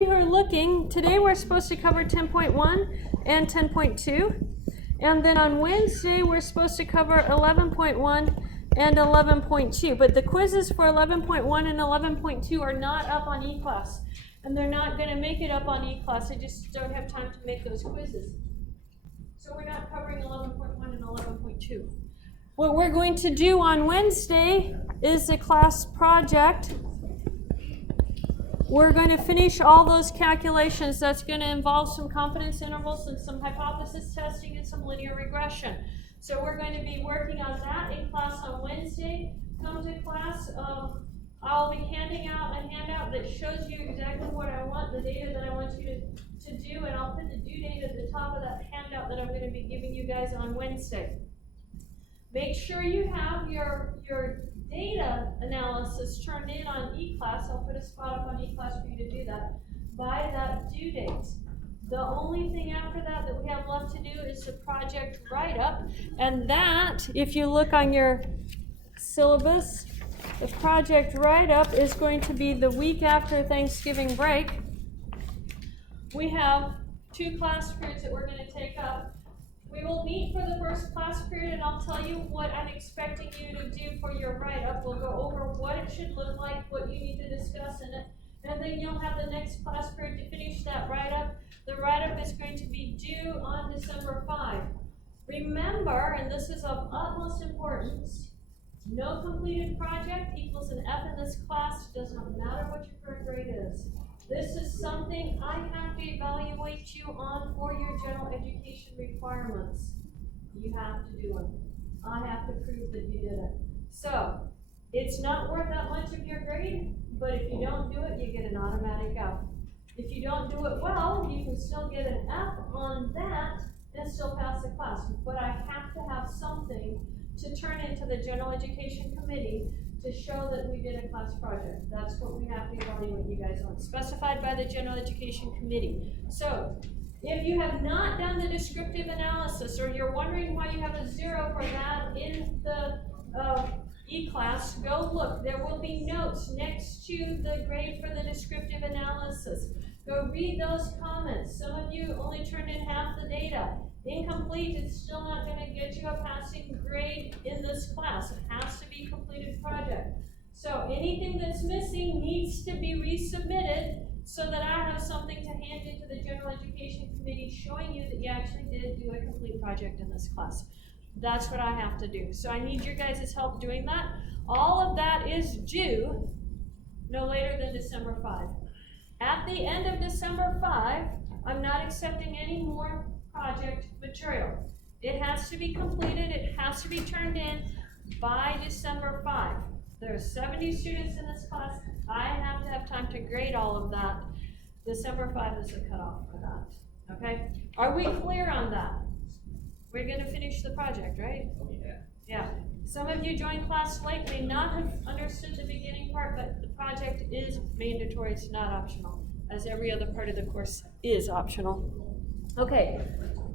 who are looking, today we're supposed to cover 10.1 and 10.2. And then on Wednesday, we're supposed to cover 11.1 and 11.2. But the quizzes for 11.1 and 11.2 are not up on eClass. And they're not going to make it up on eClass. I just don't have time to make those quizzes. So we're not covering 11.1 and 11.2. What we're going to do on Wednesday is a class project. We're going to finish all those calculations. That's going to involve some confidence intervals and some hypothesis testing and some linear regression. So we're going to be working on that in class on Wednesday. Come to class. I'll be handing out a handout that shows you exactly what I want, the data that I want you to do, and I'll put the due date at the top of that handout that I'm going to be giving you guys on Wednesday. Make sure you have your data analysis turned in on eClass. I'll put a spot up on eClass for you to do that by that due date. The only thing after that we have left to do is the project write-up. And that, if you look on your syllabus, the project write-up is going to be the week after Thanksgiving break. We have 2 class periods that we're going to take up. We will meet for the first class period, and I'll tell you what I'm expecting you to do for your write-up. We'll go over what it should look like, what you need to discuss in it, and then you'll have the next class period to finish that write-up. The write-up is going to be due on December 5. Remember, and this is of utmost importance, no completed project equals an F in this class. It does not matter what your current grade is. This is something I have to evaluate you on for your general education requirements. You have to do it. I have to prove that you did it. So, it's not worth that much of your grade, but if you don't do it, you get an automatic F. If you don't do it well, you can still get an F on that and still pass the class. But I have to have something to turn into the general education committee to show that we did a class project. That's what we have to evaluate you guys on, specified by the General Education Committee. So, if you have not done the descriptive analysis, or you're wondering why you have a 0 for that in the e-class, go look. There will be notes next to the grade for the descriptive analysis. Go read those comments. Some of you only turned in half the data. Incomplete, it's still not going to get you a passing grade in this class. It has to be a completed project. So anything that's missing needs to be resubmitted so that I have something to hand into the General Education Committee showing you that you actually did do a complete project in this class. That's what I have to do. So I need your guys' help doing that. All of that is due no later than December 5. At the end of December 5, I'm not accepting any more project material. It has to be completed, it has to be turned in by December 5. There are 70 students in this class. I have to have time to grade all of that. December 5 is the cutoff for that. Okay? Are we clear on that? We're going to finish the project, right? Yeah. Some of you joined class late may not have understood the beginning part, but the project is mandatory, it's not optional, as every other part of the course is optional. Okay,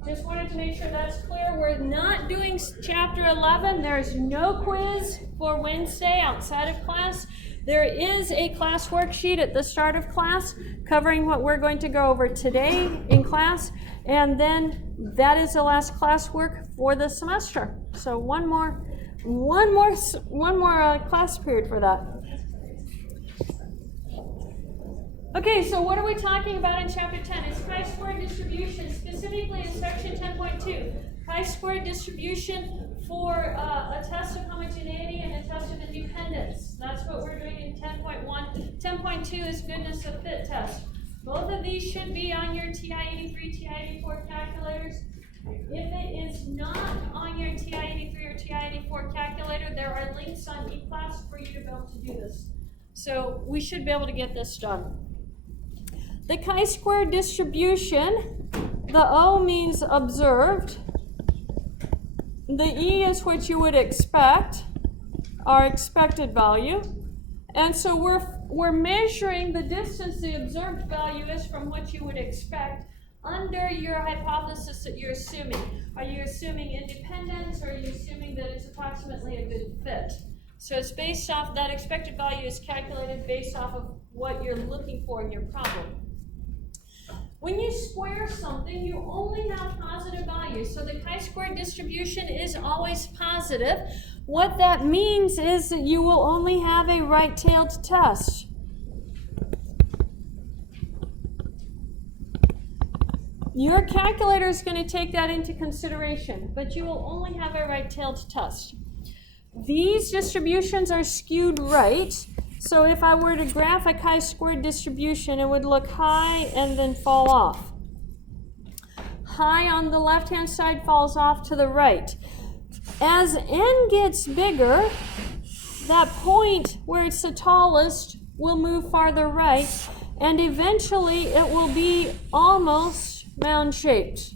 just wanted to make sure that's clear. We're not doing chapter 11. There's no quiz for Wednesday outside of class. There is a class worksheet at the start of class covering what we're going to go over today in class, and then that is the last class work for the semester. So one more class period for that. Okay, so what are we talking about in chapter 10? It's chi-square distribution, specifically in section 10.2. Chi-square distribution for a test of homogeneity and a test of independence. That's what we're doing in 10.1. 10.2 is goodness of fit test. Both of these should be on your TI-83, TI-84 calculators. If it is not on your TI-83 or TI-84 calculator, there are links on eClass for you to be able to do this. So we should be able to get this done. The chi-square distribution, the O means observed. The E is what you would expect, our expected value. And so we're measuring the distance the observed value is from what you would expect under your hypothesis that you're assuming. Are you assuming independence, or are you assuming that it's approximately a good fit? So it's based off, that expected value is calculated based off of what you're looking for in your problem. When you square something, you only have positive values. So the chi-square distribution is always positive. What that means is that you will only have a right-tailed test. Your calculator is going to take that into consideration, but you will only have a right-tailed test. These distributions are skewed right. So if I were to graph a chi-squared distribution, it would look high and then fall off. High on the left-hand side falls off to the right. As n gets bigger, that point where it's the tallest will move farther right, and eventually it will be almost mound-shaped.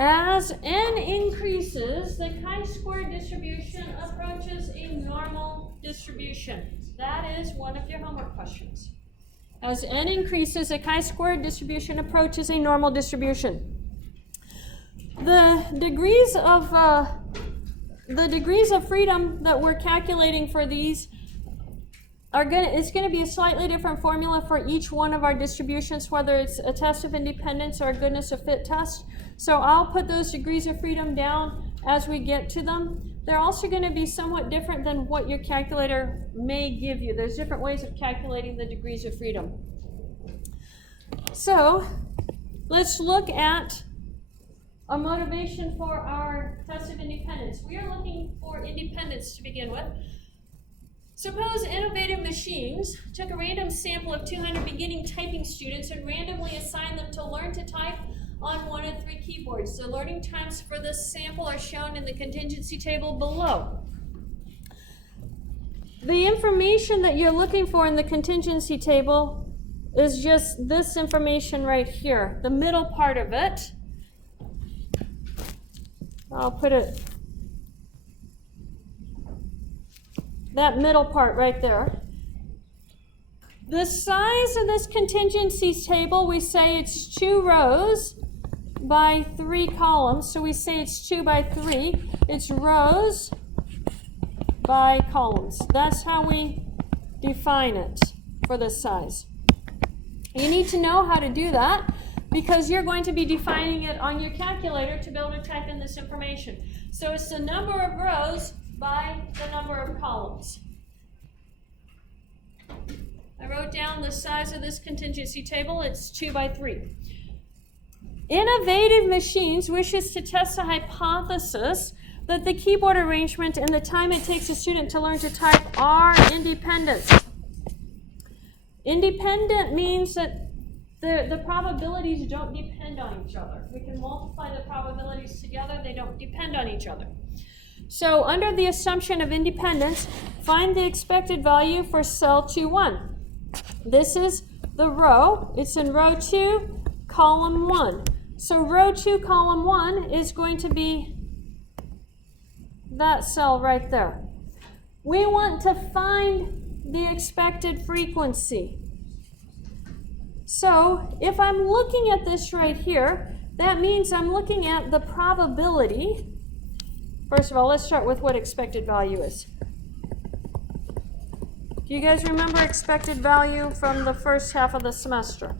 As n increases, the chi-square distribution approaches a normal distribution. That is one of your homework questions. As n increases, the chi-square distribution approaches a normal distribution. The degrees of freedom that we're calculating for these it's going to be a slightly different formula for each one of our distributions, whether it's a test of independence or a goodness of fit test. So I'll put those degrees of freedom down as we get to them. They're also going to be somewhat different than what your calculator may give you. There's different ways of calculating the degrees of freedom. So let's look at a motivation for our test of independence. We are looking for independence to begin with. Suppose Innovative Machines took a random sample of 200 beginning typing students and randomly assigned them to learn to type on one of 3 keyboards. The learning times for this sample are shown in the contingency table below. The information that you're looking for in the contingency table is just this information right here, the middle part of it. I'll put it, that middle part right there. The size of this contingency table, we say it's 2 rows by 3 columns. So we say it's 2 by 3. It's rows by columns. That's how we define it for this size. You need to know how to do that because you're going to be defining it on your calculator to be able to type in this information. So it's the number of rows by the number of columns. I wrote down the size of this contingency table. It's 2 by 3. Innovative Machines wishes to test the hypothesis that the keyboard arrangement and the time it takes a student to learn to type are independent. Independent means that the probabilities don't depend on each other. We can multiply the probabilities together. They don't depend on each other. So under the assumption of independence, find the expected value for cell 2-1. This is the row. It's in row 2, column 1. So row 2, column 1 is going to be that cell right there. We want to find the expected frequency. So if I'm looking at this right here, that means I'm looking at the probability. First of all, let's start with what expected value is. Do you guys remember expected value from the first half of the semester?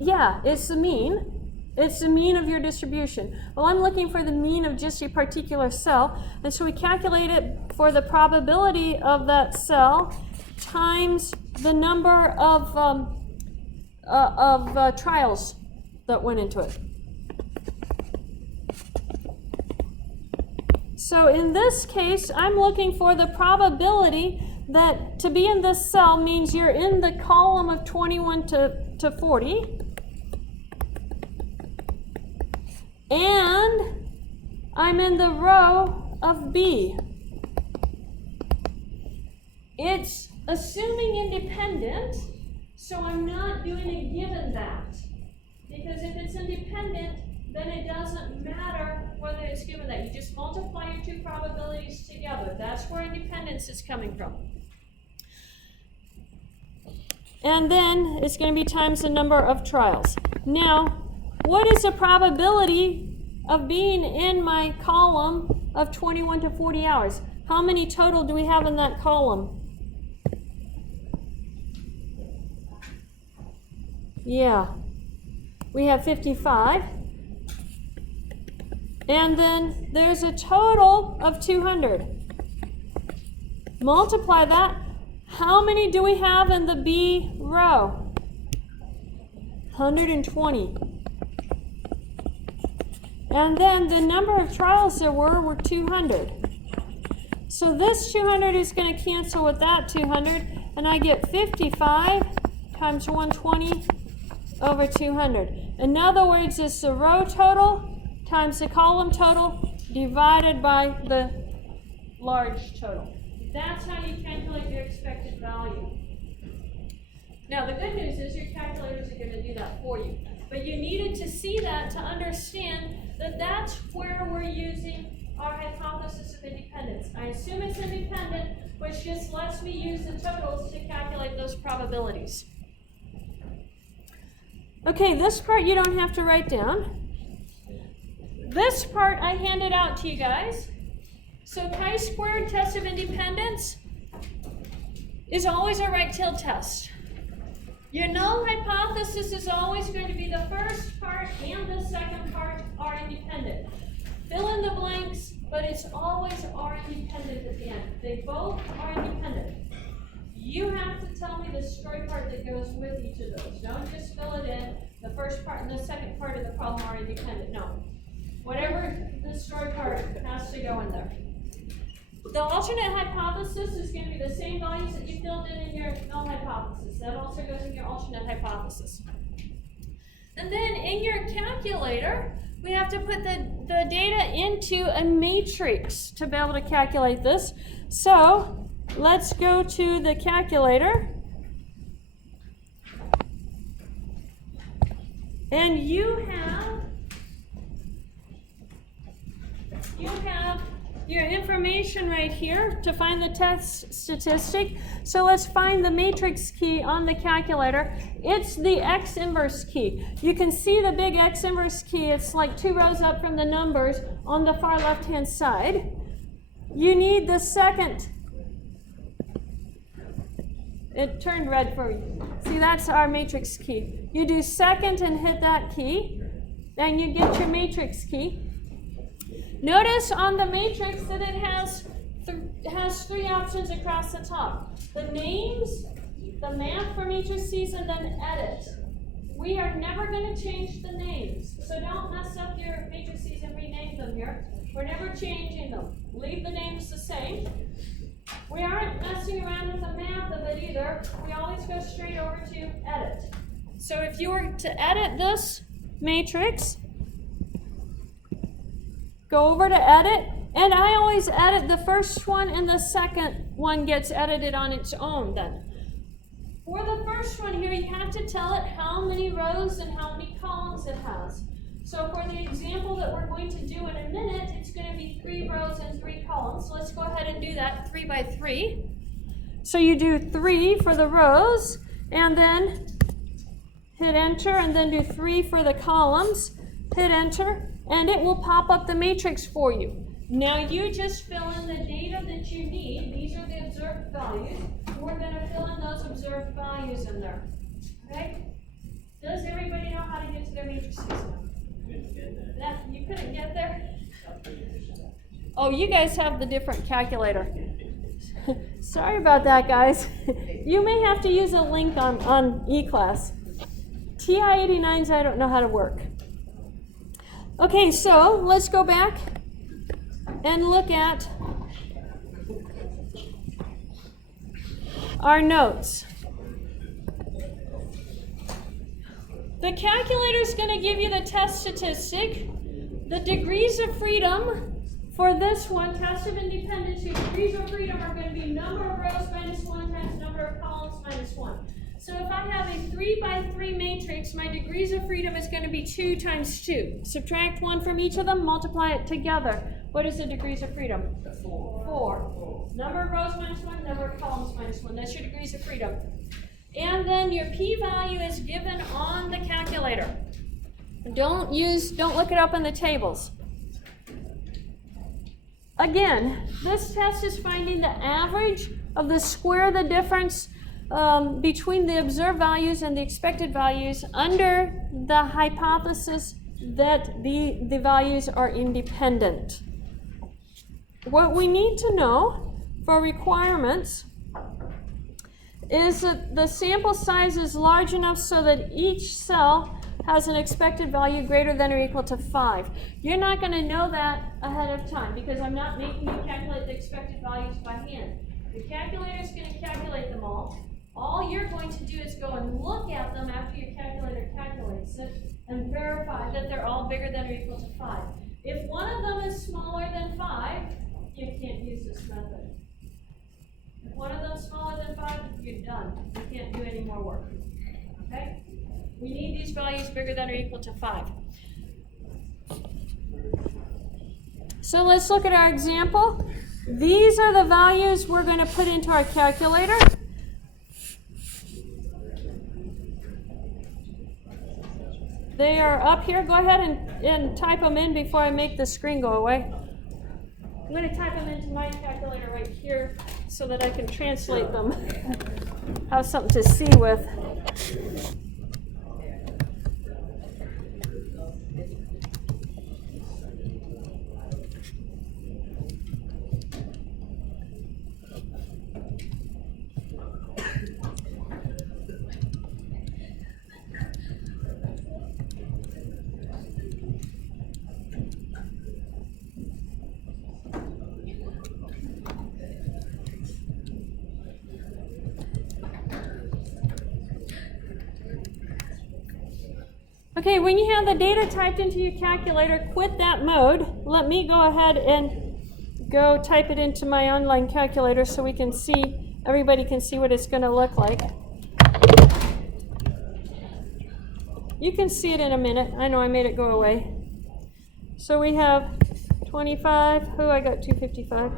Yeah, it's the mean. It's the mean of your distribution. Well, I'm looking for the mean of just a particular cell, and so we calculate it for the probability of that cell times the number of trials that went into it. So in this case, I'm looking for the probability that to be in this cell means you're in the column of 21 to 40. And I'm in the row of B. It's assuming independent, so I'm not doing a given that. Because if it's independent, then it doesn't matter whether it's given that. You just multiply your two probabilities together. That's where independence is coming from. And then it's going to be times the number of trials. Now, what is the probability of being in my column of 21 to 40 hours? How many total do we have in that column? Yeah, we have 55. And then there's a total of 200. Multiply that. How many do we have in the B row? 120. And then the number of trials there were 200. So this 200 is going to cancel with that 200, and I get 55 times 120 over 200. In other words, it's the row total times the column total divided by the large total. That's how you calculate your expected value. Now, the good news is your calculators are going to do that for you. But you needed to see that to understand that that's where we're using our hypothesis of independence. I assume it's independent, which just lets me use the totals to calculate those probabilities. Okay, this part you don't have to write down. This part I handed out to you guys. So chi-squared test of independence is always a right-tailed test. Your null hypothesis is always going to be the first part and the second part are independent. Fill in the blanks, but it's always are independent at the end. They both are independent. You have to tell me the story part that goes with each of those. Don't just fill it in. The first part and the second part of the problem are independent. No. Whatever the story part has to go in there. The alternate hypothesis is going to be the same values that you filled in your null hypothesis. That also goes in your alternate hypothesis. And then in your calculator, we have to put the data into a matrix to be able to calculate this. So let's go to the calculator. And you have your information right here to find the test statistic. So let's find the matrix key on the calculator. It's the X inverse key. You can see the big X inverse key. It's like 2 rows up from the numbers on the far left-hand side. You need the second. It turned red for you. See, that's our matrix key. You do second and hit that key, and you get your matrix key. Notice on the matrix that it has 3 options across the top. The names, the math for matrices, and then edit. We are never going to change the names. So don't mess up your matrices and rename them here. We're never changing them. Leave the names the same. We aren't messing around with the math of it either. We always go straight over to edit. So if you were to edit this matrix, go over to edit, and I always edit the first one and the second one gets edited on its own then. For the first one here, you have to tell it how many rows and how many columns it has. So for the example that we're going to do in a minute, it's going to be 3 rows and 3 columns. So let's go ahead and do that 3 by 3. So you do 3 for the rows, and then hit enter, and then do 3 for the columns, hit enter, and it will pop up the matrix for you. Now you just fill in the data that you need. These are the observed values. We're going to fill in those observed values in there. Okay? Does everybody know how to get to their matrices now? You couldn't get there? Oh, you guys have the different calculator. Sorry about that, guys. You may have to use a link on eClass. TI-89s, I don't know how to work. Okay, so let's go back and look at our notes. The calculator is going to give you the test statistic. The degrees of freedom for this one, test of independence, your degrees of freedom are going to be number of rows minus 1 times number of columns minus 1. So if I have a 3 by 3 matrix, my degrees of freedom is going to be 2 times 2. Subtract 1 from each of them, multiply it together. What is the degrees of freedom? 4. Number of rows minus 1, number of columns minus 1. That's your degrees of freedom. And then your p-value is given on the calculator. Don't look it up in the tables. Again, this test is finding the average of the square of the difference between the observed values and the expected values under the hypothesis that the values are independent. What we need to know for requirements is that the sample size is large enough so that each cell has an expected value greater than or equal to 5. You're not going to know that ahead of time because I'm not making you calculate the expected values by hand. The calculator is going to calculate them all. All you're going to do is go and look at them after your calculator calculates it and verify that they're all bigger than or equal to 5. If one of them is smaller than 5, you can't use this method. If one of them is smaller than 5, you're done. You can't do any more work. Okay? We need these values bigger than or equal to 5. So let's look at our example. These are the values we're going to put into our calculator. They are up here. Go ahead and type them in before I make the screen go away. I'm going to type them into my calculator right here so that I can translate them. Have something to see with. Okay, when you have the data typed into your calculator, quit that mode. Let me go ahead and go type it into my online calculator so we can see, everybody can see what it's going to look like. You can see it in a minute. I know I made it go away. So we have 25. Oh, I got 255.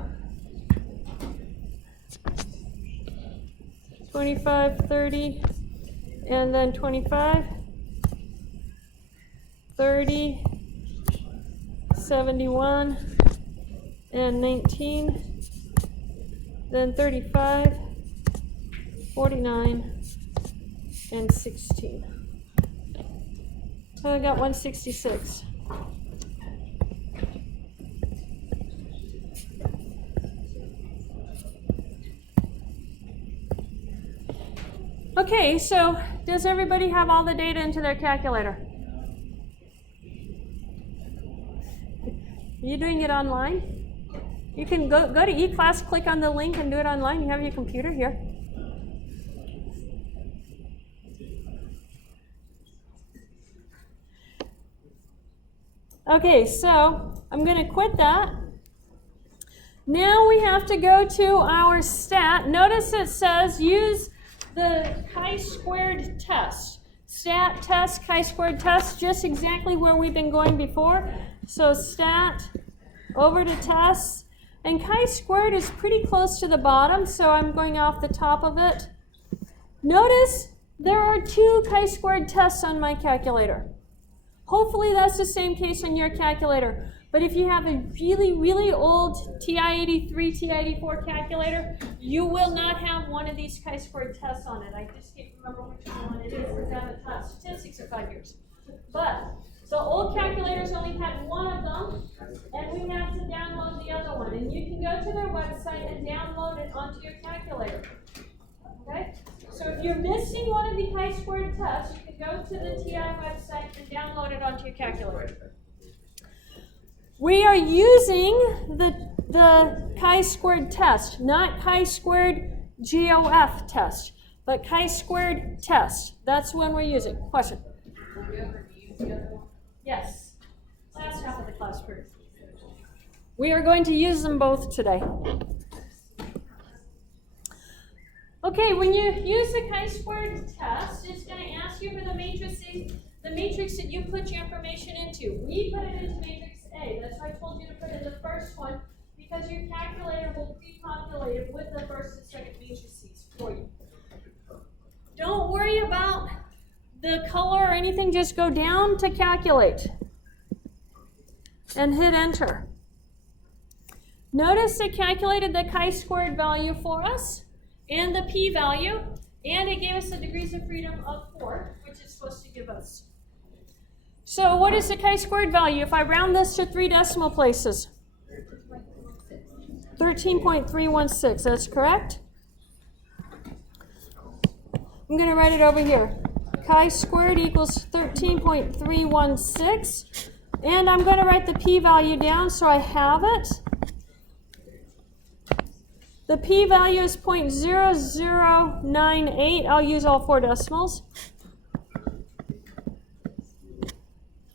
25, 30, and then 25. 30, 71, and 19, then 35, 49, and 16. So I got 166. Okay, so does everybody have all the data into their calculator? Are you doing it online? You can go to eClass, click on the link, and do it online. You have your computer here. Okay, so I'm going to quit that. Now we have to go to our stat. Notice it says use the chi-squared test. Stat, test, chi-squared test, just exactly where we've been going before. So stat, over to tests, and chi-squared is pretty close to the bottom, so I'm going off the top of it. Notice there are 2 chi-squared tests on my calculator. Hopefully that's the same case on your calculator. But if you have a really, really old TI-83, TI-84 calculator, you will not have one of these chi-squared tests on it. I just can't remember which one it is because I haven't taught statistics in 5 years. But so old calculators only had one of them, and we had to download the other one. And you can go to their website and download it onto your calculator. Okay? So if you're missing one of the chi-squared tests, you can go to the TI website and download it onto your calculator. We are using the chi-squared test, not chi-squared GOF test, but chi-squared test. That's when we're using. Question? Have you ever used the other one? Yes. Last half of the class period. We are going to use them both today. Okay, when you use the chi-squared test, it's going to ask you for the matrices, the matrix that you put your information into. We put it into matrix A. That's why I told you to put in the first one, because your calculator will pre-populate it with the first and second matrices for you. Don't worry about the color or anything, just go down to calculate and hit enter. Notice it calculated the chi-squared value for us and the p-value, and it gave us the degrees of freedom of 4, which it's supposed to give us. So what is the chi-squared value if I round this to 3 decimal places? 13.316, that's correct. I'm going to write it over here. Chi-squared equals 13.316, and I'm going to write the p-value down so I have it. The p-value is 0.0098. I'll use all 4 decimals.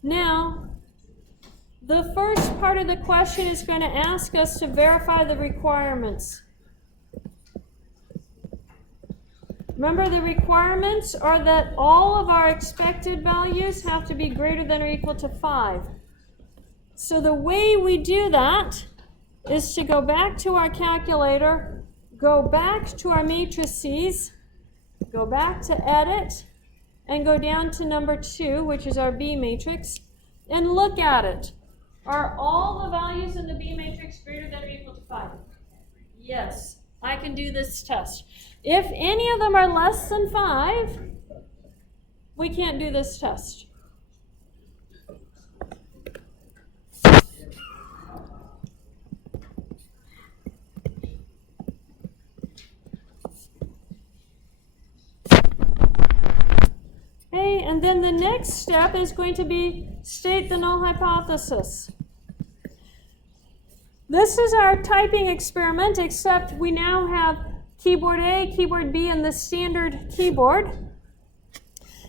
Now, the first part of the question is going to ask us to verify the requirements. Remember, the requirements are that all of our expected values have to be greater than or equal to 5. So the way we do that is to go back to our calculator, go back to our matrices, go back to edit, and go down to number 2, which is our B matrix, and look at it. Are all the values in the B matrix greater than or equal to 5? Yes, I can do this test. If any of them are less than 5, we can't do this test. Okay, and then the next step is going to be state the null hypothesis. This is our typing experiment, except we now have keyboard A, keyboard B, and the standard keyboard.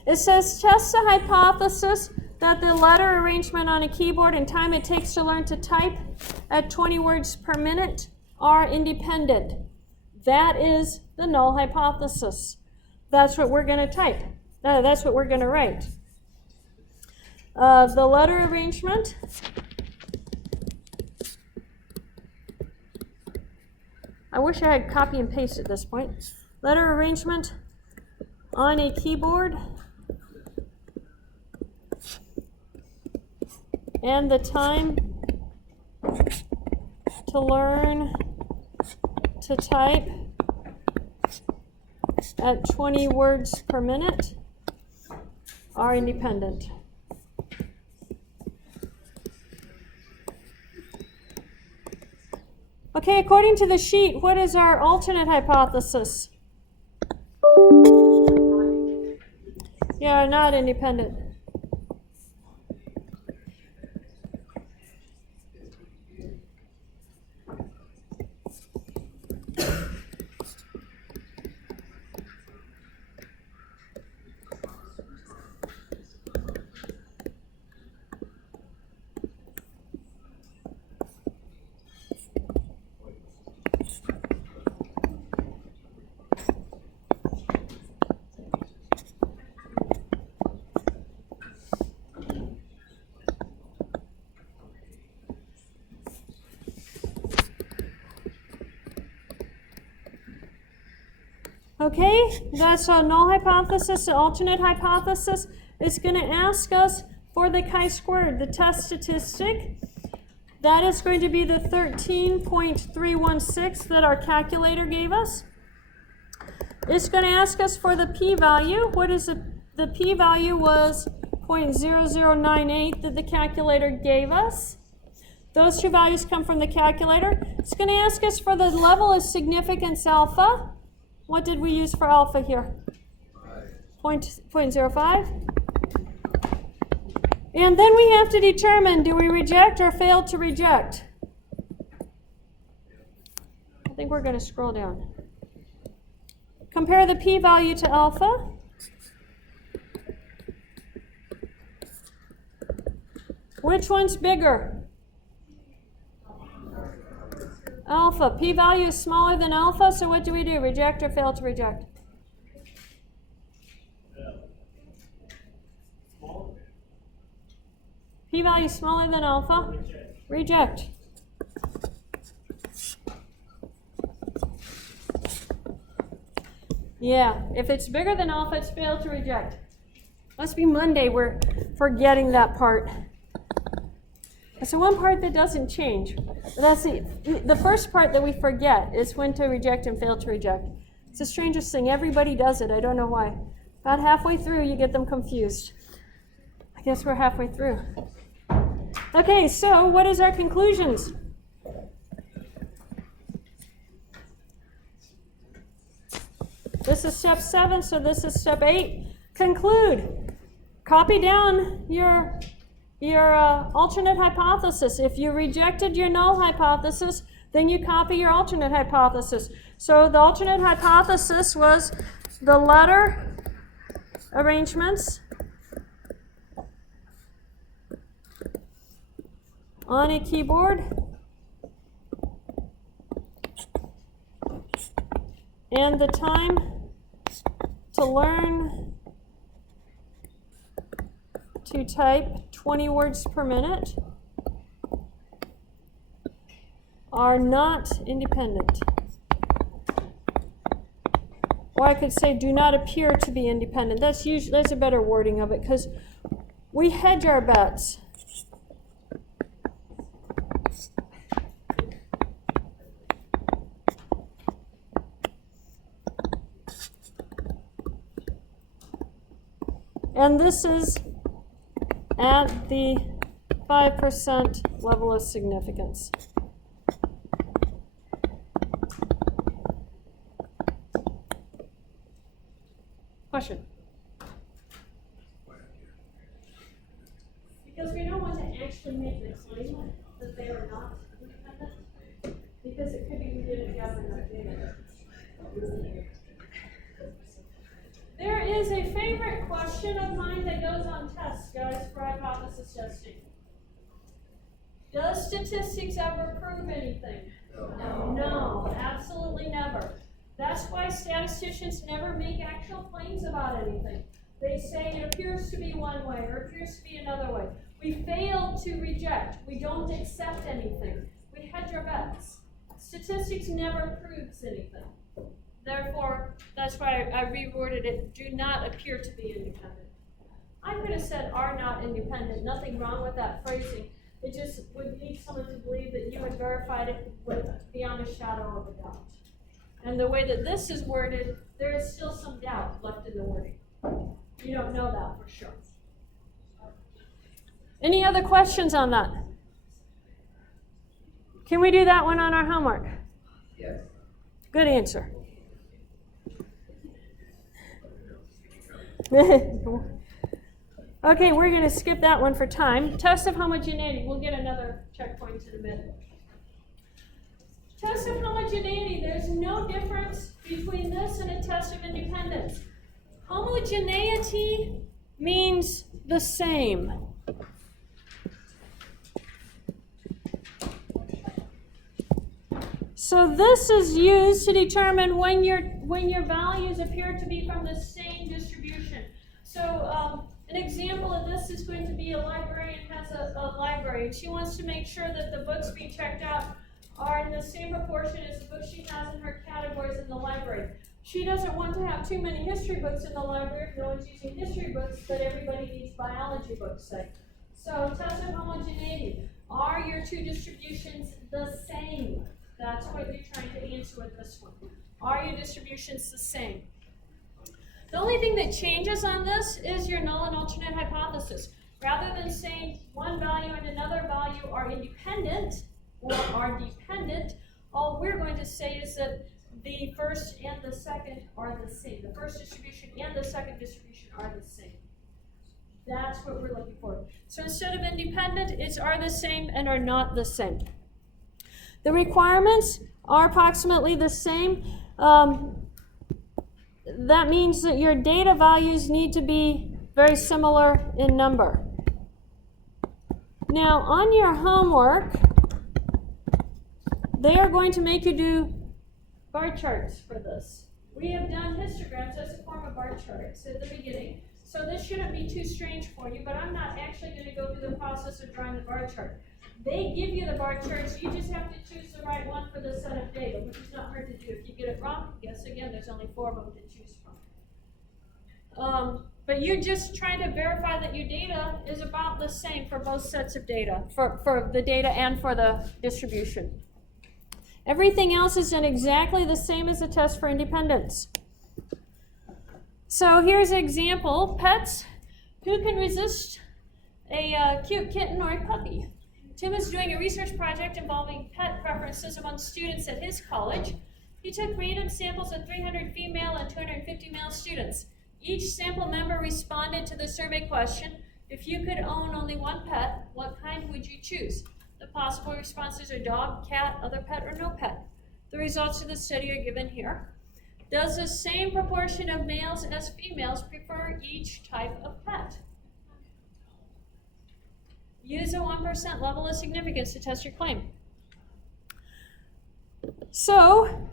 It says test the hypothesis that the letter arrangement on a keyboard and time it takes to learn to type at 20 words per minute are independent. That is the null hypothesis. That's what we're going to type. That's what we're going to write. The letter arrangement. I wish I had copy and paste at this point. Letter arrangement on a keyboard and the time to learn to type at 20 words per minute are independent. Okay, according to the sheet, what is our alternate hypothesis? Yeah, not independent. Okay, that's a null hypothesis. The alternate hypothesis is going to ask us for the chi-squared, the test statistic. That is going to be the 13.316 that our calculator gave us. It's going to ask us for the p-value. What is the p-value was 0.0098 that the calculator gave us. Those 2 values come from the calculator. It's going to ask us for the level of significance alpha. What did we use for alpha here? 0.05. And then we have to determine, do we reject or fail to reject? I think we're going to scroll down. Compare the p-value to alpha. Which one's bigger? Alpha. P-value is smaller than alpha, so what do we do? Reject or fail to reject? P-value smaller than alpha? Reject. Yeah, if it's bigger than alpha, it's fail to reject. Must be Monday, we're forgetting that part. It's the one part that doesn't change. That's the first part that we forget is when to reject and fail to reject. It's the strangest thing. Everybody does it. I don't know why. About halfway through, you get them confused. I guess we're halfway through. Okay, so what is our conclusions? This is step 7, so this is step 8. Conclude. Copy down your alternate hypothesis. If you rejected your null hypothesis, then you copy your alternate hypothesis. So the alternate hypothesis was the letter arrangements on a keyboard and the time to learn to type 20 words per minute are not independent. Or I could say do not appear to be independent. That's a better wording of it because we hedge our bets. And this is at the 5% level of significance. Question? Because we don't want to actually make the claim that they are not independent, because it could be we didn't gather enough data. There is a favorite question of mine that goes on tests, guys, for hypothesis testing. Does statistics ever prove anything? No, absolutely never. That's why statisticians never make actual claims about anything. They say it appears to be one way or it appears to be another way. We fail to reject. We don't accept anything. We hedge our bets. Statistics never proves anything. Therefore, that's why I reworded it, do not appear to be independent. I could have said are not independent. Nothing wrong with that phrasing. It just would need someone to believe that you had verified it beyond a shadow of a doubt. And the way that this is worded, there is still some doubt left in the wording. You don't know that for sure. Any other questions on that? Can we do that one on our homework? Yes. Good answer. Okay, we're going to skip that one for time. Test of homogeneity. We'll get another checkpoint in a minute. Test of homogeneity. There's no difference between this and a test of independence. Homogeneity means the same. So this is used to determine when your values appear to be from the same distribution. So an example of this is going to be a librarian has a library. She wants to make sure that the books being checked out are in the same proportion as the books she has in her categories in the library. She doesn't want to have too many history books in the library if no one's using history books, but everybody needs biology books, say. So test of homogeneity. Are your two distributions the same? That's what you're trying to answer with this one. Are your distributions the same? The only thing that changes on this is your null and alternate hypothesis. Rather than saying one value and another value are independent or are dependent, all we're going to say is that the first and the second are the same. The first distribution and the second distribution are the same. That's what we're looking for. So instead of independent, it's are the same and are not the same. The requirements are approximately the same. That means that your data values need to be very similar in number. Now, on your homework, they are going to make you do bar charts for this. We have done histograms as a form of bar charts at the beginning, so this shouldn't be too strange for you, but I'm not actually going to go through the process of drawing the bar chart. They give you the bar charts, you just have to choose the right one for the set of data, which is not hard to do. If you get it wrong, guess again, there's only 4 of them to choose from. But you're just trying to verify that your data is about the same for both sets of data, for the data and for the distribution. Everything else is done exactly the same as the test for independence. So here's an example. Pets. Who can resist a cute kitten or a puppy? Tim is doing a research project involving pet preferences among students at his college. He took random samples of 300 female and 250 male students. Each sample member responded to the survey question, if you could own only one pet, what kind would you choose? The possible responses are dog, cat, other pet, or no pet. The results of the study are given here. Does the same proportion of males as females prefer each type of pet? Use a 1% level of significance to test your claim. So,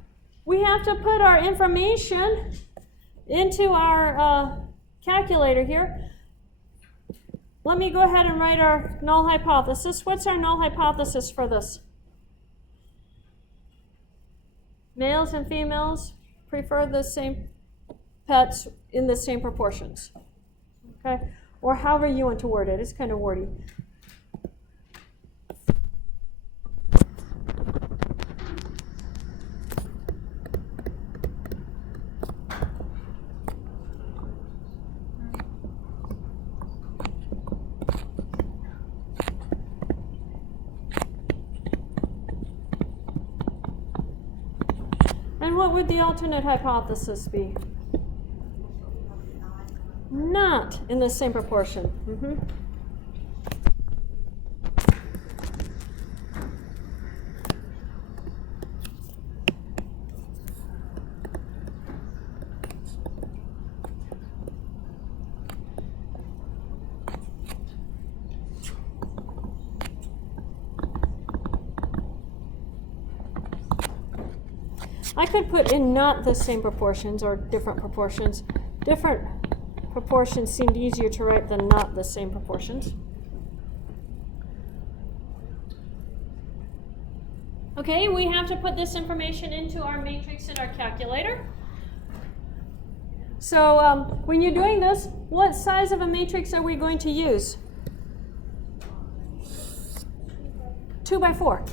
we have to put our information into our calculator here. Let me go ahead and write our null hypothesis. What's our null hypothesis for this? Males and females prefer the same pets in the same proportions. Okay? Or however you want to word it. It's kind of wordy. And what would the alternate hypothesis be? Not in the same proportion. I could put in not the same proportions or different proportions. Different proportions seemed easier to write than not the same proportions. Okay, we have to put this information into our matrix in our calculator. So when you're doing this, what size of a matrix are we going to use? 2 by 4.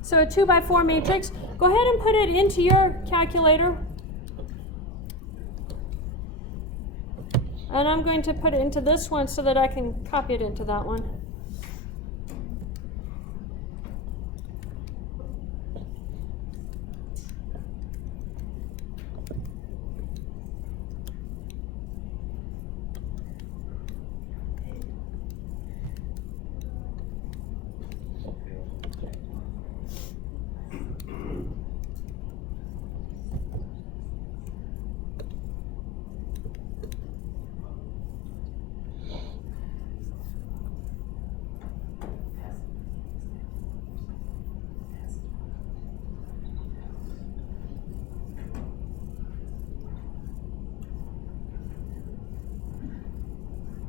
So a 2 by 4 matrix. Go ahead and put it into your calculator. And I'm going to put it into this one so that I can copy it into that one.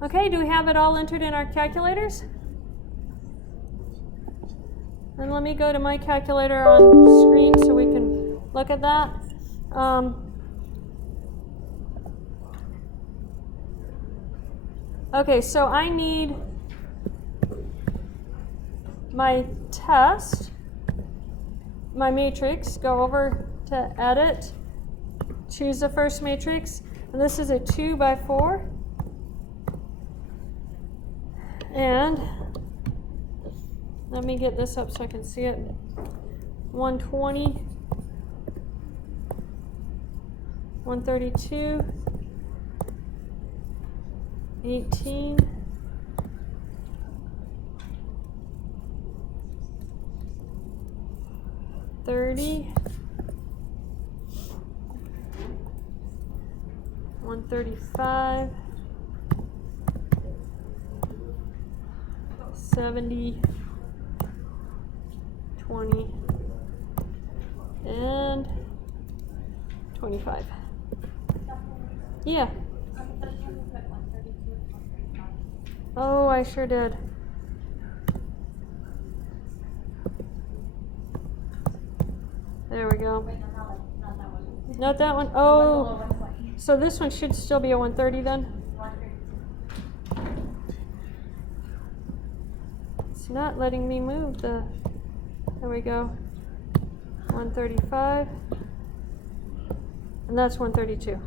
Okay, do we have it all entered in our calculators? And let me go to my calculator on screen so we can look at that. Okay, so I need my test, my matrix, go over to edit, choose the first matrix, and this is a 2 by 4. And let me get this up so I can see it. 120, 132, 18, 30, 135, 70, 20, 25. Yeah. Oh, I sure did. There we go. Not that one. Oh, so this one should still be a 130 then? It's not letting me move the, there we go. 135. And that's 132.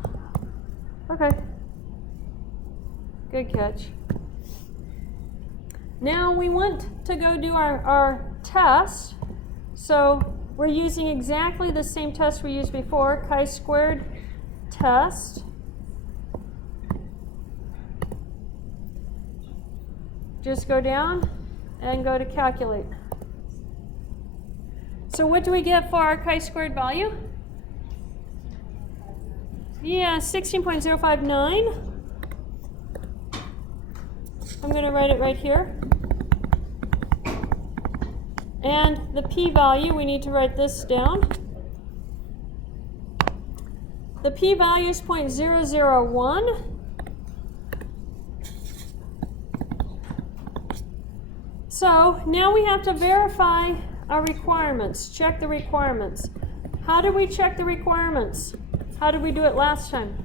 Okay. Good catch. Now we want to go do our test. So we're using exactly the same test we used before, chi-squared test. Just go down and go to calculate. So what do we get for our chi-squared value? Yeah, 16.059. I'm going to write it right here. And the p-value, we need to write this down. The p-value is 0.001. So now we have to verify our requirements, check the requirements. How do we check the requirements? How did we do it last time?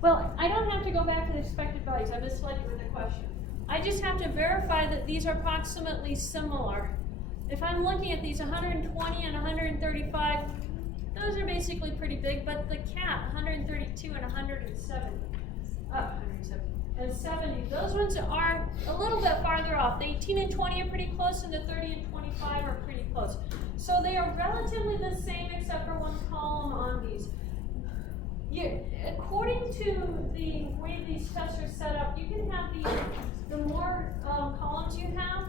Well, I don't have to go back to the expected values. I misled you with the question. I just have to verify that these are approximately similar. If I'm looking at these 120 and 135, those are basically pretty big, but the cat, 132 and 170, and 70, those ones are a little bit farther off. The 18 and 20 are pretty close, and the 30 and 25 are pretty close. So they are relatively the same except for one column on these. According to the way these tests are set up, you can have the more columns you have,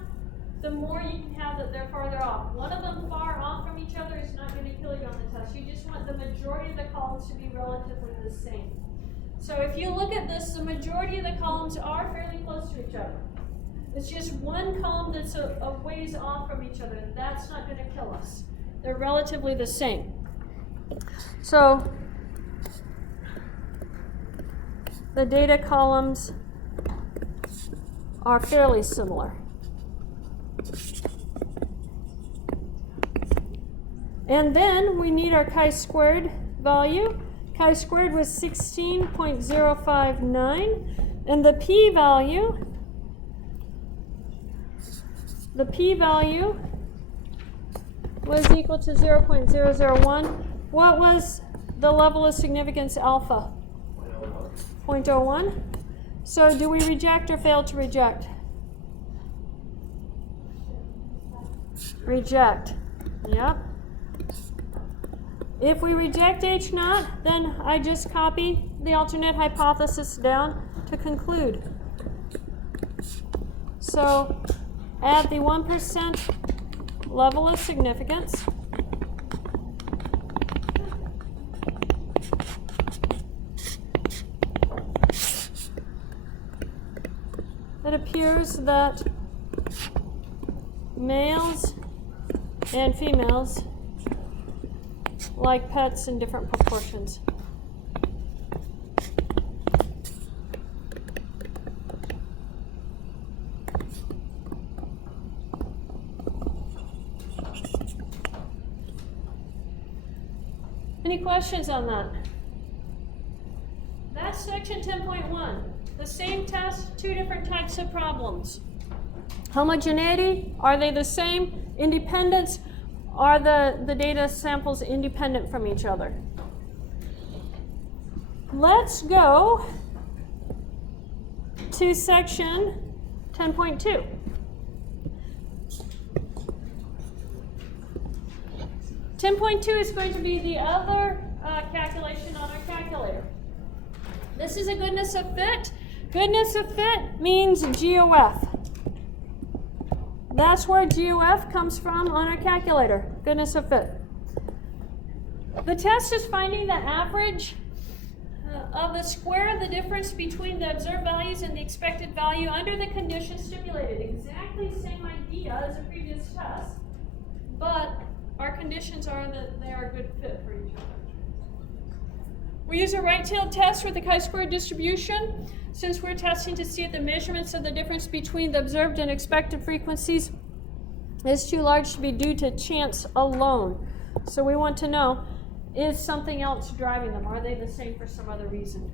the more you can have that they're farther off. One of them far off from each other is not going to kill you on the test. You just want the majority of the columns to be relatively the same. So if you look at this, the majority of the columns are fairly close to each other. It's just one column that's a ways off from each other. That's not going to kill us. They're relatively the same. So the data columns are fairly similar. And then we need our chi-squared value. Chi-squared was 16.059, and the p-value was equal to 0.001. What was the level of significance alpha? 0.01. So do we reject or fail to reject? Reject. Yep. If we reject H naught, then I just copy the alternate hypothesis down to conclude. So at the 1% level of significance, it appears that males and females like pets in different proportions. Any questions on that? That's section 10.1. The same test, two different types of problems. Homogeneity, are they the same? Independence, are the data samples independent from each other? Let's go to section 10.2. Is going to be the other calculation on our calculator. This is a goodness of fit. Goodness of fit means GOF. That's where GOF comes from on our calculator, goodness of fit. The test is finding the average of the square of the difference between the observed values and the expected value under the conditions stipulated. Exactly the same idea as the previous test, but our conditions are that they are a good fit for each other. We use a right-tailed test with the chi-square distribution. Since we're testing to see if the measurements of the difference between the observed and expected frequencies is too large to be due to chance alone. So we want to know, is something else driving them? Are they the same for some other reason?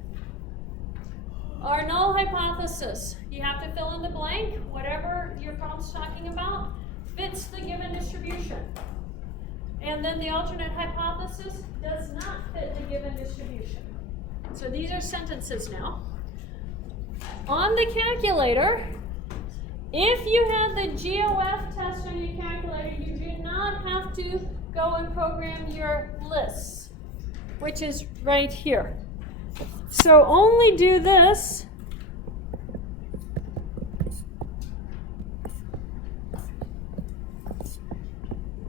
Our null hypothesis. You have to fill in the blank. Whatever your problem's talking about fits the given distribution. And then the alternate hypothesis does not fit the given distribution. So these are sentences now. On the calculator, if you had the GOF test on your calculator, you do not have to go and program your lists, which is right here. So only do this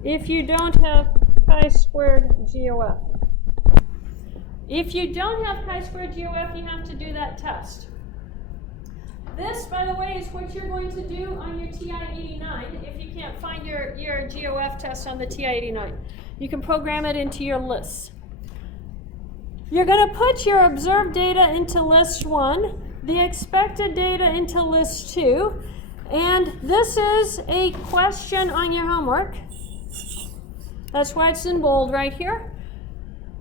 if you don't have chi-squared GOF. If you don't have chi-squared GOF, you have to do that test. This, by the way, is what you're going to do on your TI-89 if you can't find your GOF test on the TI-89. You can program it into your lists. You're going to put your observed data into list 1, the expected data into list 2, and this is a question on your homework. That's why it's in bold right here.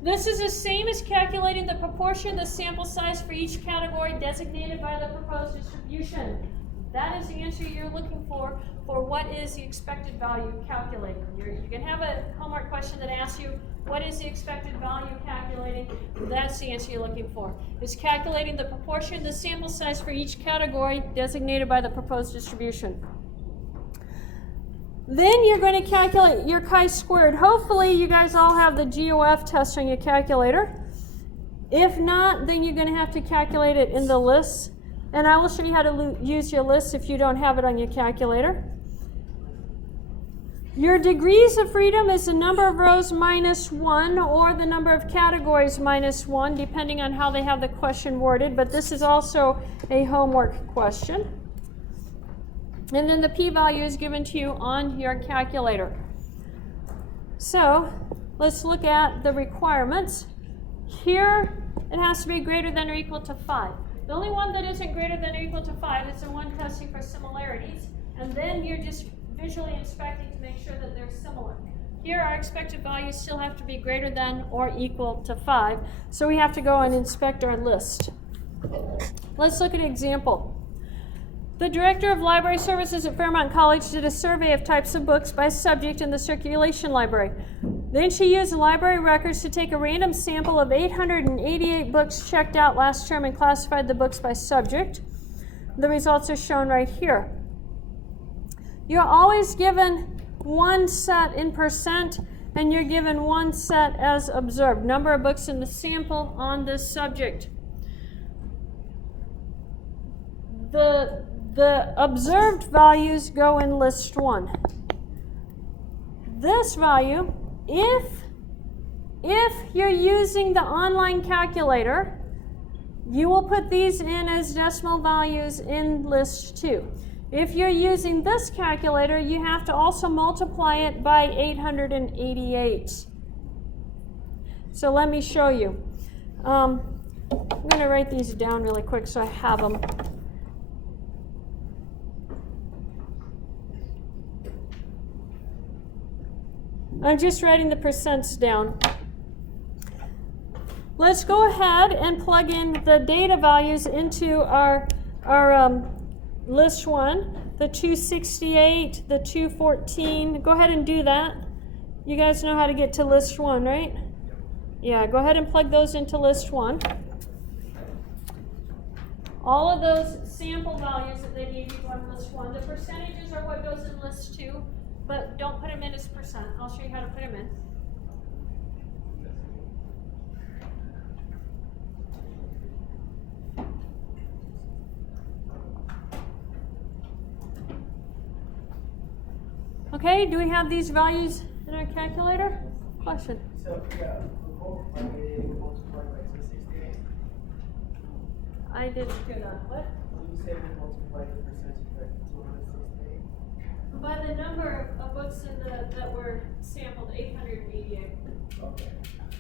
This is the same as calculating the proportion of the sample size for each category designated by the proposed distribution. That is the answer you're looking for what is the expected value calculating. You're going to have a homework question that asks you, what is the expected value calculating? That's the answer you're looking for. It's calculating the proportion of the sample size for each category designated by the proposed distribution. Then you're going to calculate your chi-squared. Hopefully you guys all have the GOF test on your calculator. If not, then you're going to have to calculate it in the lists. And I will show you how to use your lists if you don't have it on your calculator. Your degrees of freedom is the number of rows minus 1 or the number of categories minus 1, depending on how they have the question worded. But this is also a homework question. And then the p-value is given to you on your calculator. So let's look at the requirements. Here, it has to be greater than or equal to 5. The only one that isn't greater than or equal to 5 is the one testing for similarities. And then you're just visually inspecting to make sure that they're similar. Here, our expected values still have to be greater than or equal to 5. So we have to go and inspect our list. Let's look at an example. The director of library services at Fairmont College did a survey of types of books by subject in the circulation library. Then she used library records to take a random sample of 888 books checked out last term and classified the books by subject. The results are shown right here. You're always given one set in percent, and you're given one set as observed. Number of books in the sample on this subject. The observed values go in list 1. This value, if you're using the online calculator, you will put these in as decimal values in list 2. If you're using this calculator, you have to also multiply it by 888. So let me show you. I'm going to write these down really quick so I have them. I'm just writing the percents down. Let's go ahead and plug in the data values into our list 1, the 268, the 214. Go ahead and do that. You guys know how to get to list 1, right? Yeah, go ahead and plug those into list 1. All of those sample values that they gave you on list 1, the percentages are what goes in list 2. But don't put them in as percent. I'll show you how to put them in. Okay, do we have these values in our calculator? Question. So, yeah, we multiply by 268. I didn't hear that. What? You say we multiply the percentage by 268. By the number of books that were sampled, 888. Okay.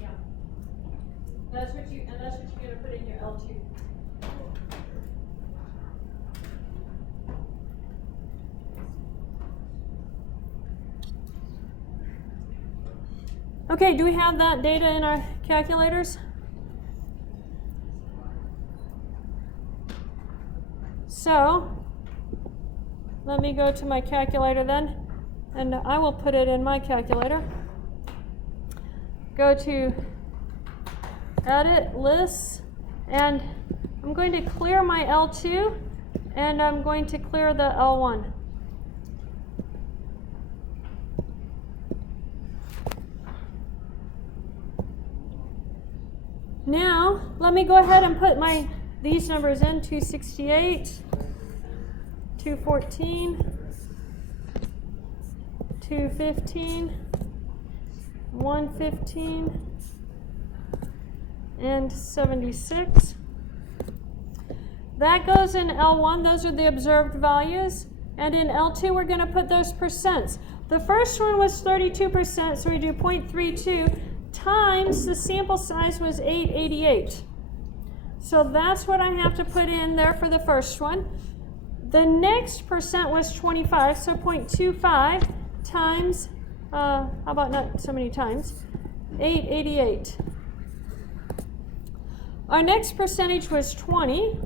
Yeah. That's what you're gonna put in your L2. Okay, do we have that data in our calculators? So, let me go to my calculator then, and I will put it in my calculator. Go to Edit, Lists, and I'm going to clear my L2, and I'm going to clear the L1. Now, let me go ahead and put these numbers in, 268, 214, 215, 115, and 76. That goes in L1, those are the observed values. And in L2, we're going to put those percents. The first one was 32%, so we do 0.32 times the sample size was 888. So that's what I have to put in there for the first one. The next percent was 25, so 0.25 times, how about not so many times, 888. Our next percentage was 20,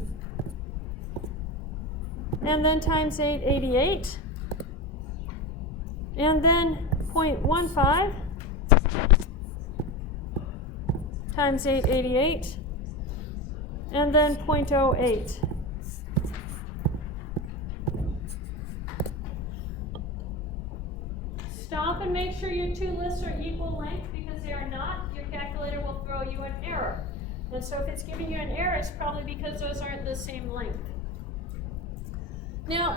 and then times 888, and then 0.15 times 888, and then 0.08. Stop and make sure your two lists are equal length, because they are not, your calculator will throw you an error. And so if it's giving you an error, it's probably because those aren't the same length. Now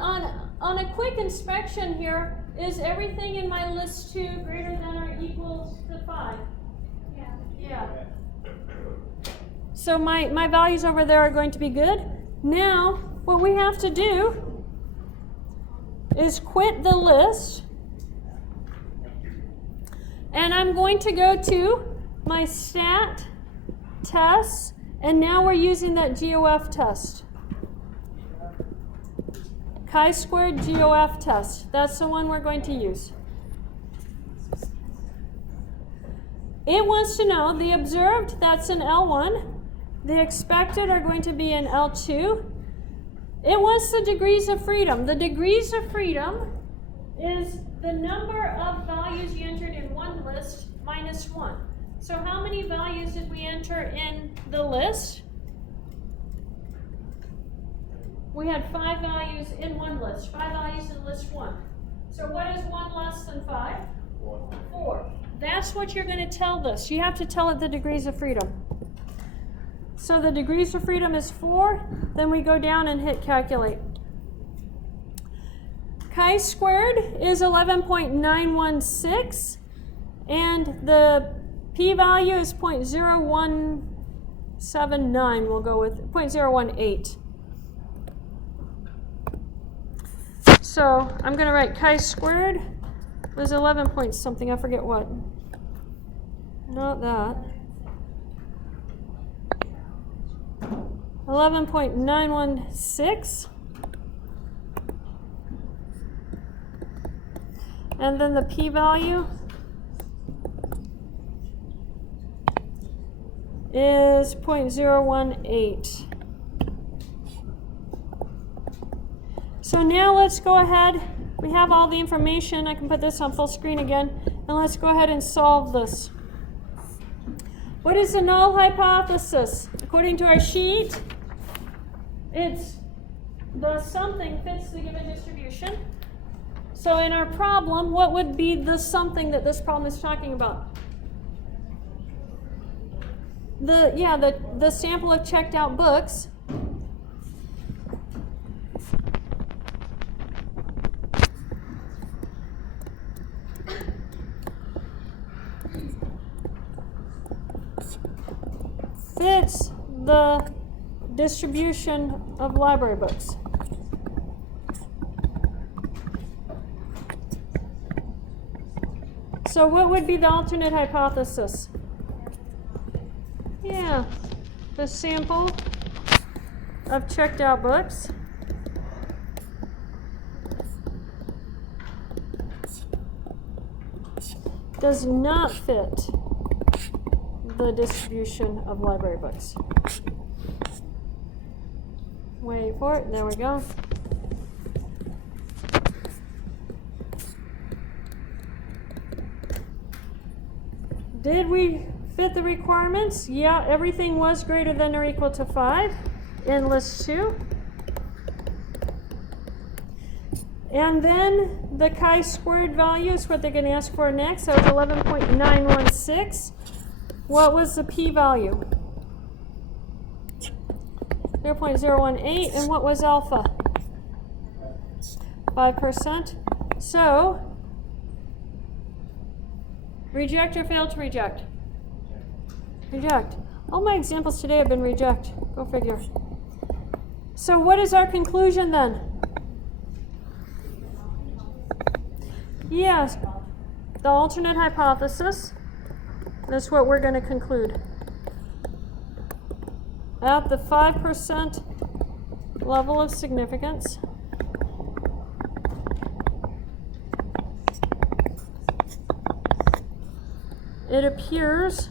on a quick inspection here, is everything in my list 2 greater than or equal to 5? Yeah. So my values over there are going to be good. Now, what we have to do is quit the list. And I'm going to go to my stat tests, and now we're using that GOF test. Chi-squared GOF test. That's the one we're going to use. It wants to know the observed, that's in L1. The expected are going to be in L2. It wants the degrees of freedom. The degrees of freedom is the number of values you entered in one list minus 1. So how many values did we enter in the list? We had 5 values in one list, 5 values in list 1. So what is 1 less than 5? 4. That's what you're going to tell this. You have to tell it the degrees of freedom. So the degrees of freedom is 4. Then we go down and hit calculate. Chi-squared is 11.916, and the p-value is 0.0179. We'll go with 0.018. So I'm going to write chi-squared was 11 point something. I forget what. Not that. 11.916. And then the p-value is 0.018. So now let's go ahead. We have all the information. I can put this on full screen again. And let's go ahead and solve this. What is the null hypothesis? According to our sheet, it's the something fits the given distribution. So in our problem, what would be the something that this problem is talking about? The sample of checked out books. Fits the distribution of library books. So what would be the alternate hypothesis? Yeah, the sample of checked out books does not fit the distribution of library books. Wait for it, there we go. Did we fit the requirements? Yeah, everything was greater than or equal to 5 in list 2. And then the chi-squared value is what they're going to ask for next. That was 11.916. What was the p-value? 0.018. And what was alpha? 5%. So, reject or fail to reject? Reject. All my examples today have been reject. Go figure. So what is our conclusion then? Yes, the alternate hypothesis. That's what we're going to conclude. At the 5% level of significance, it appears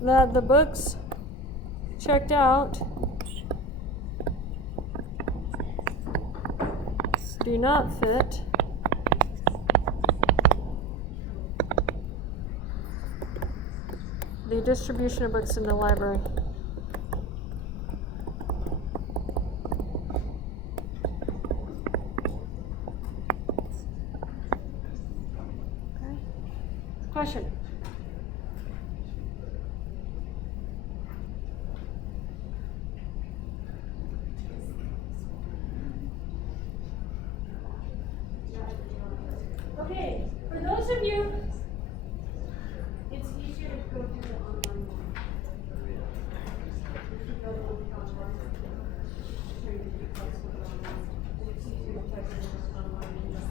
that the books checked out do not fit the distribution of books in the library. Okay. Question? Okay, for those of you, it's easier to go through the online one. If you go to the online, show you the details of the online, and it's easier to type in this online and just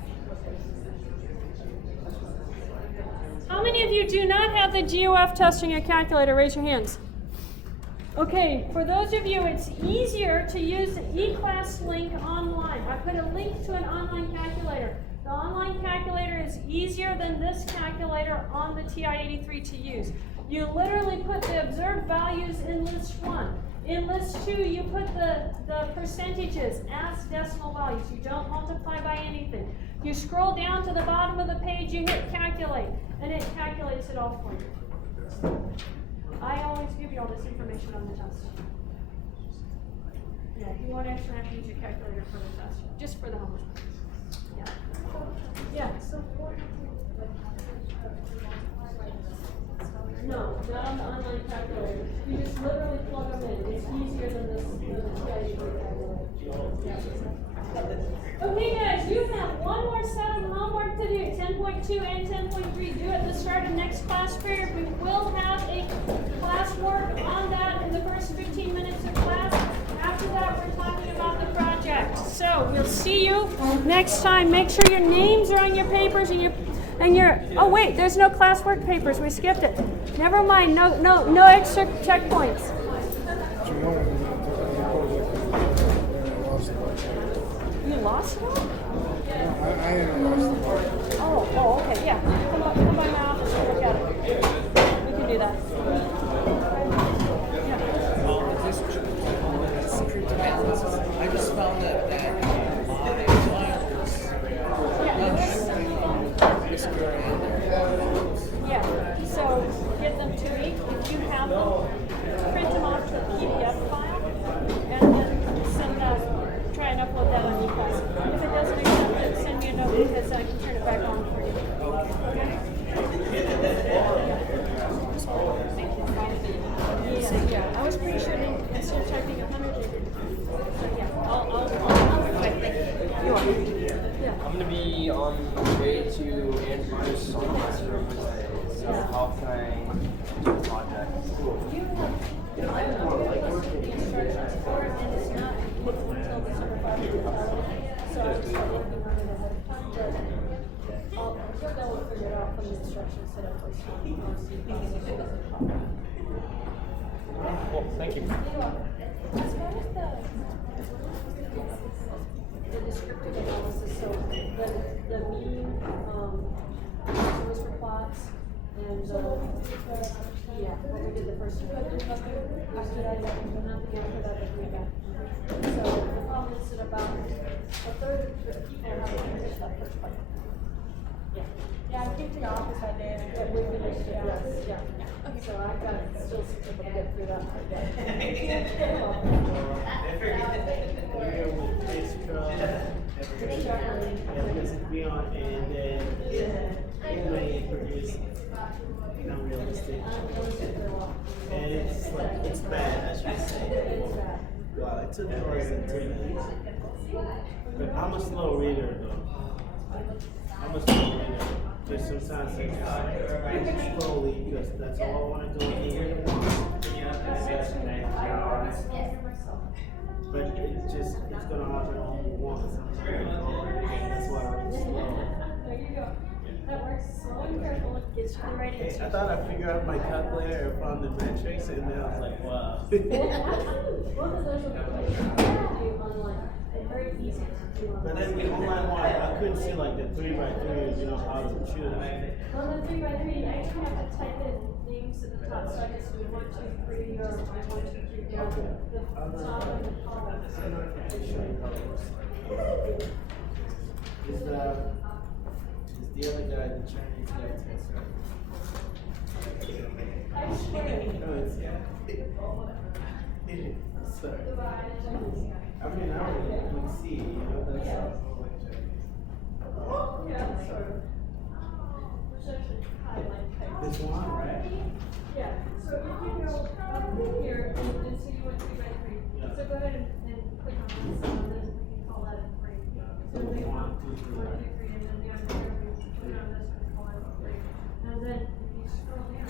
How many of you do not have the GOF test on your calculator? Raise your hands. Okay, for those of you, it's easier to use the eClass link online. I put a link to an online calculator. The online calculator is easier than this calculator on the TI-83 to use. You literally put the observed values in list 1. In list 2, you put the percentages as decimal values. You don't multiply by anything. You scroll down to the bottom of the page, you hit calculate, and it calculates it all for you. I always give you all this information on the test. Yeah, you won't actually have to use your calculator for the test, just for the homework. Yeah. Yeah. No, not on the online calculator. You just literally plug them in. It's easier than this calculator. Okay, guys, you have one more set of homework to do. 10.2 and 10.3. Do at the start of next class period. We will have a class work on that in the first 15 minutes of class. After that, we're talking about the project. So we'll see you next time. Make sure your names are on your papers and your oh wait, there's no classwork papers. We skipped it. Never mind. No extra checkpoints. You lost it all? I didn't lost the part. Oh, okay, yeah. Come by my office and look at it. We can do that. I just found that my files Yeah, so get them to me. If you have them, print them off to a PDF file and then send that, try and upload that on eClass. If it doesn't accept it, send me a note because I can turn it back on for you. Okay? Yeah, I was pretty sure instead of typing 100, they did. So yeah, I'll you're welcome. Yeah. I'm gonna be on the way to Andrews on Wednesday. So how can I do a project? You have, I don't know, the instructions for it, and it's not until December 5th. So I was just working on it ahead of time. But out from the instructions set up for school. Well, thank you. As far as the descriptive analysis, so the mean, was for plots, and yeah, what we did the first time. After that, nothing after that is really bad. So the problem is that about a third of the people haven't finished that first part. Yeah, I came to the office that day and we finished it, yeah. Okay, so I've got still some people to get through that part yet. Disagree on, and then it may produce unrealistic. And it's like, it's bad, I should say. Wow, it took me less than 10 years. But I'm a slow reader though. I'm a slow reader. Just sometimes I just slowly, because that's all I want to do here. But it's just, it's gonna happen only once. That's why I'm slow. There you go. That works slow and careful, it gets you right into I it. thought I figured out my calculator and found the metrics, and then I was like, wow. Both of those are pretty easy to do online, and very easy to do online. But then the online one, I couldn't see like the 3x3, you know, how to choose. On the 3x3, I actually have to type in names at the top, so I just do 1, 2, 3, or 1, 2, 3, down the top of the column. Is the other guy the Chinese guy test, right? I swear. No, it's sorry. I mean, I would see, you know, that's Yeah, sort of. Which actually highlight type. this one, right? Yeah, so if you go up here and see you went 3x3, so go ahead and click on this, and then we can call that a 3. So we want 1, 2, 3, and then down here, we click on this and call it a 3. And then if you scroll down,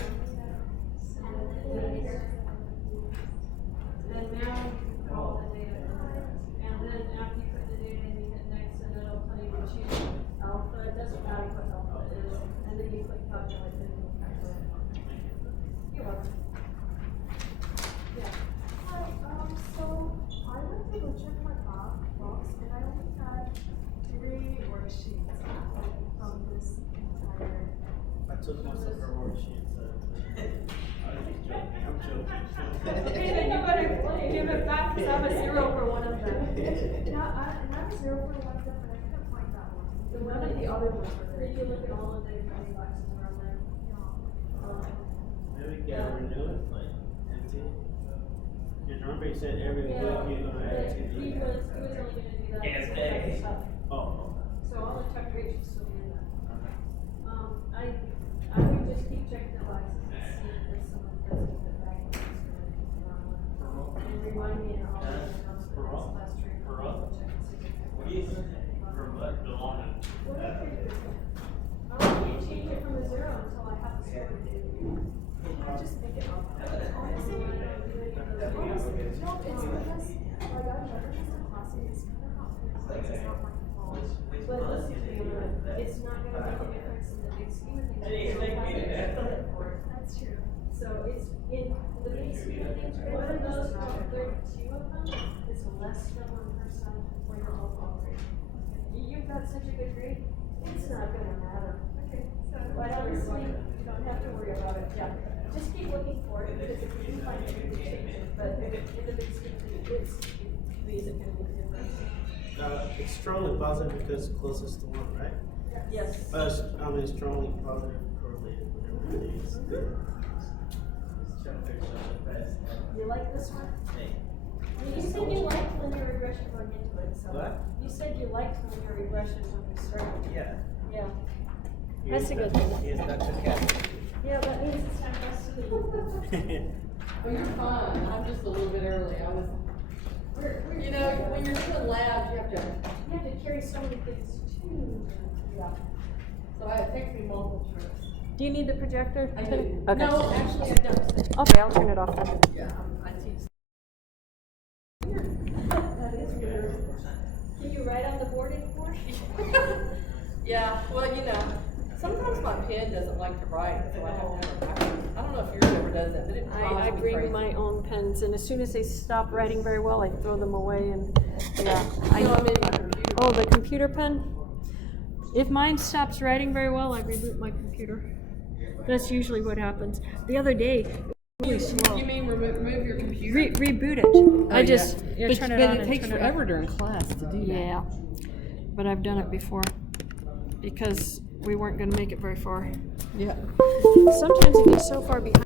and now you can call the data. And then after you put the data in, you hit next, and it'll tell you to choose alpha. It doesn't matter what alpha is, and then you click calculate, and you calculate. You're welcome. Yeah. Hi, so I went to go check my box and I only had 3 worksheets from this entire. I took most of her worksheets. I'm just joking. I'm joking. Okay, then you better give it back, because I have a 0 for one of them. Yeah, and I was 0 for one of them, but I couldn't find that one. The one of the other ones were there. Did you look at all of the money boxes around there? Maybe we can renew it, like, empty. Because remember you said every week you're gonna add He to was only gonna do that. Yes, for Dave. stuff. Oh, So all the check rates should still be in that. I would just keep checking the boxes and see if there's someone doesn't fit back. And remind me and all the announcements last week. For us? Check and see if What do you think? For what belonging? I can't change it from a 0 until I have the score to do. Can I just make it up? Honestly, no, it's because, like, I've never used the classes, it's kind of not fair, it's not my fault. But listen to me, it's not gonna make a difference in the big scheme of things. It's still fighting for it. That's true. So it's in the big scheme of things, one of those, 32 of them is less than 1% for your overall grade. You've got such a good grade, it's not gonna matter. Okay, so. But honestly, you don't have to worry about it, yeah. Just keep looking for it, because if you do find it, you can change it, but in the big scheme of things, it isn't gonna make a difference. it's strongly positive because it's closest to 1, right? Yes. I mean, strongly positive correlated, whatever it is. You like this one? You said you liked linear regression going into it, so. What? You said you liked linear regression when we started. Yeah. Yeah. Here's That's a good thing. Here's Dr. Cat. Yeah, that means it's time for us to leave. Well, you're fine, I'm just a little bit early, I was, you know, when you're doing labs, you have to, You have to carry so many things too. yeah. So it takes me multiple trips. Do you need the projector? I do. Okay. No, actually, I don't. Okay, I'll turn it off then. Yeah, I teach. That is weird. Can you write on the board anymore? Yeah, well, you know, sometimes my pen doesn't like to write, so I have to have a backup. I don't know if yours ever does that, but it drives I me bring crazy. my own pens, and as soon as they stop writing very well, I throw them away, and, yeah. I know I'm in my computer. Oh, the computer pen? If mine stops writing very well, I reboot my computer. That's usually what happens. The other day, it was really slow. You mean remove your computer? Reboot it. I just turn it on and takes turn it forever off. during class to do that. Yeah, but I've done it before because we weren't going to make it very far. Yeah. Sometimes it gets so far behind.